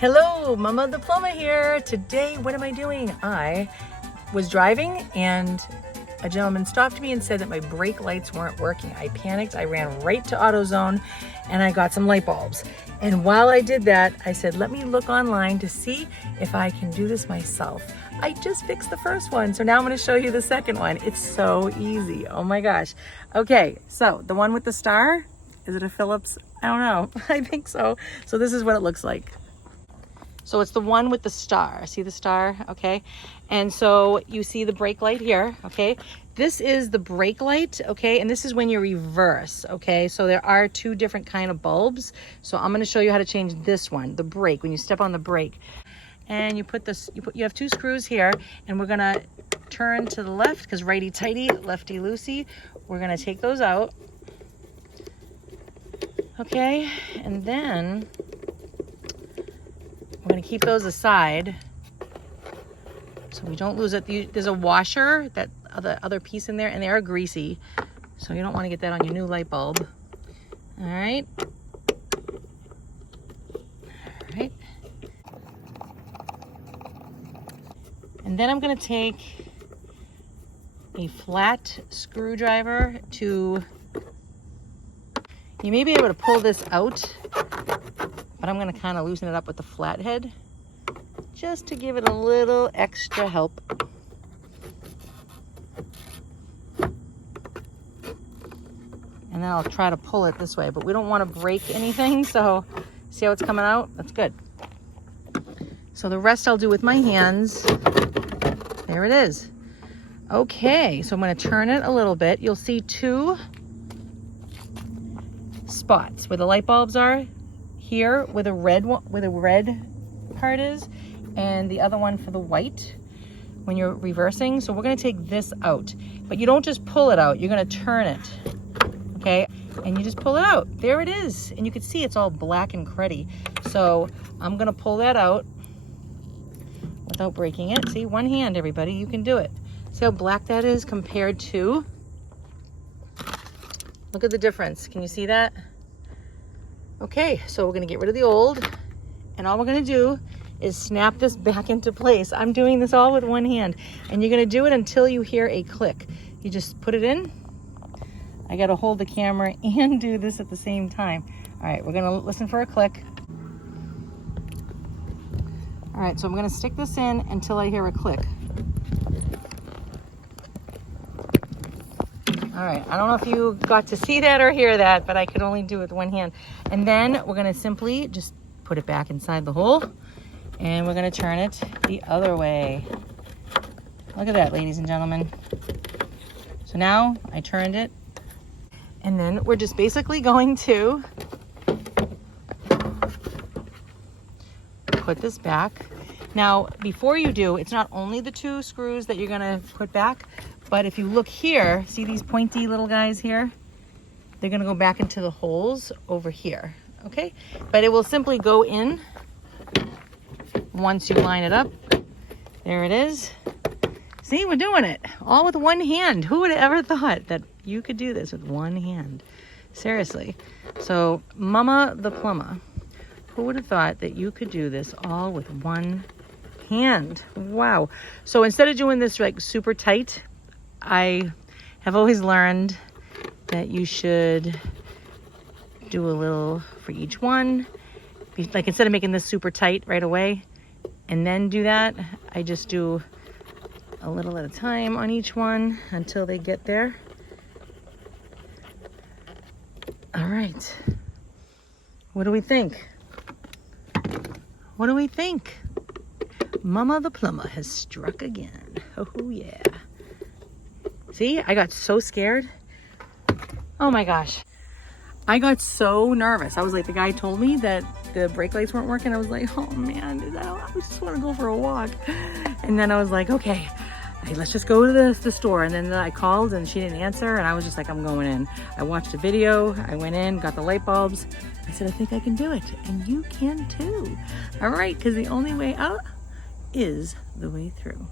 Hello, Mama the Plumbah here. Today, what am I doing? I was driving and a gentleman stopped me and said that my brake lights weren't working. I panicked, I ran right to AutoZone and I got some light bulbs. And while I did that, I said, let me look online to see if I can do this myself. I just fixed the first one, so now I'm gonna show you the second one. It's so easy, oh my gosh. Okay, so the one with the star, is it a Phillips? I don't know, I think so. So this is what it looks like. So it's the one with the star. See the star? Okay. And so you see the brake light here. Okay. This is the brake light. Okay. And this is when you reverse. Okay. So there are two different kind of bulbs. So I'm going to show you how to change this one, the brake, when you step on the brake. And you put this, you have two screws here, and we're going to turn to the left because righty tighty, lefty loosey. We're going to take those out. Okay. And then we're going to keep those aside so we don't lose it. There's a washer, that other piece in there, and they are greasy, so you don't want to get that on your new light bulb. All right. All right. And then I'm going to take a flat screwdriver to, you may be able to pull this out, but I'm going to kind of loosen it up with the flathead just to give it a little extra help. And then I'll try to pull it this way, but we don't want to break anything, so see how it's coming out? That's good. So the rest I'll do with my hands. There it is. Okay, so I'm going to turn it a little bit. You'll see two spots where the light bulbs are. Here where the red part is, and the other one for the white when you're reversing. So we're going to take this out, but you don't just pull it out, you're going to turn it. Okay, and you just pull it out. There it is, and you can see it's all black and cruddy. So I'm going to pull that out without breaking it. See, one hand, everybody, you can do it. See how black that is compared to, look at the difference. Can you see that? Okay, so we're gonna get rid of the old, and all we're gonna do is snap this back into place. I'm doing this all with one hand, and you're gonna do it until you hear a click. You just put it in. I gotta hold the camera and do this at the same time. All right, we're gonna listen for a click. All right, so I'm gonna stick this in until I hear a click. All right, I don't know if you got to see that or hear that, but I could only do it with one hand. And then we're gonna simply just put it back inside the hole, and we're gonna turn it the other way. Look at that, ladies and gentlemen. So now I turned it, and then we're just basically going to put this back. Now, before you do, it's not only the two screws that you're gonna put back, but if you look here, see these pointy little guys here? They're gonna go back into the holes over here, okay? But it will simply go in once you line it up. There it is. See, we're doing it all with one hand. Who would have ever thought that you could do this with one hand? Seriously. So, Mama the Plumbah, who would have thought that you could do this all with one hand? Wow. So instead of doing this like super tight, I have always learned that you should do a little for each one. Like instead of making this super tight right away and then do that, I just do a little at a time on each one until they get there. All right. What do we think? What do we think? Mama the Plumbah has struck again. Oh yeah. See, I got so scared. Oh my gosh. I got so nervous. I was like, the guy told me that the brake lights weren't working. I was like, oh man, I just want to go for a walk. And then I was like, okay, hey, let's just go to the store. And then I called and she didn't answer. And I was just like, I'm going in. I watched a video. I went in, got the light bulbs. I said, I think I can do it. And you can too. All right, because the only way out is the way through.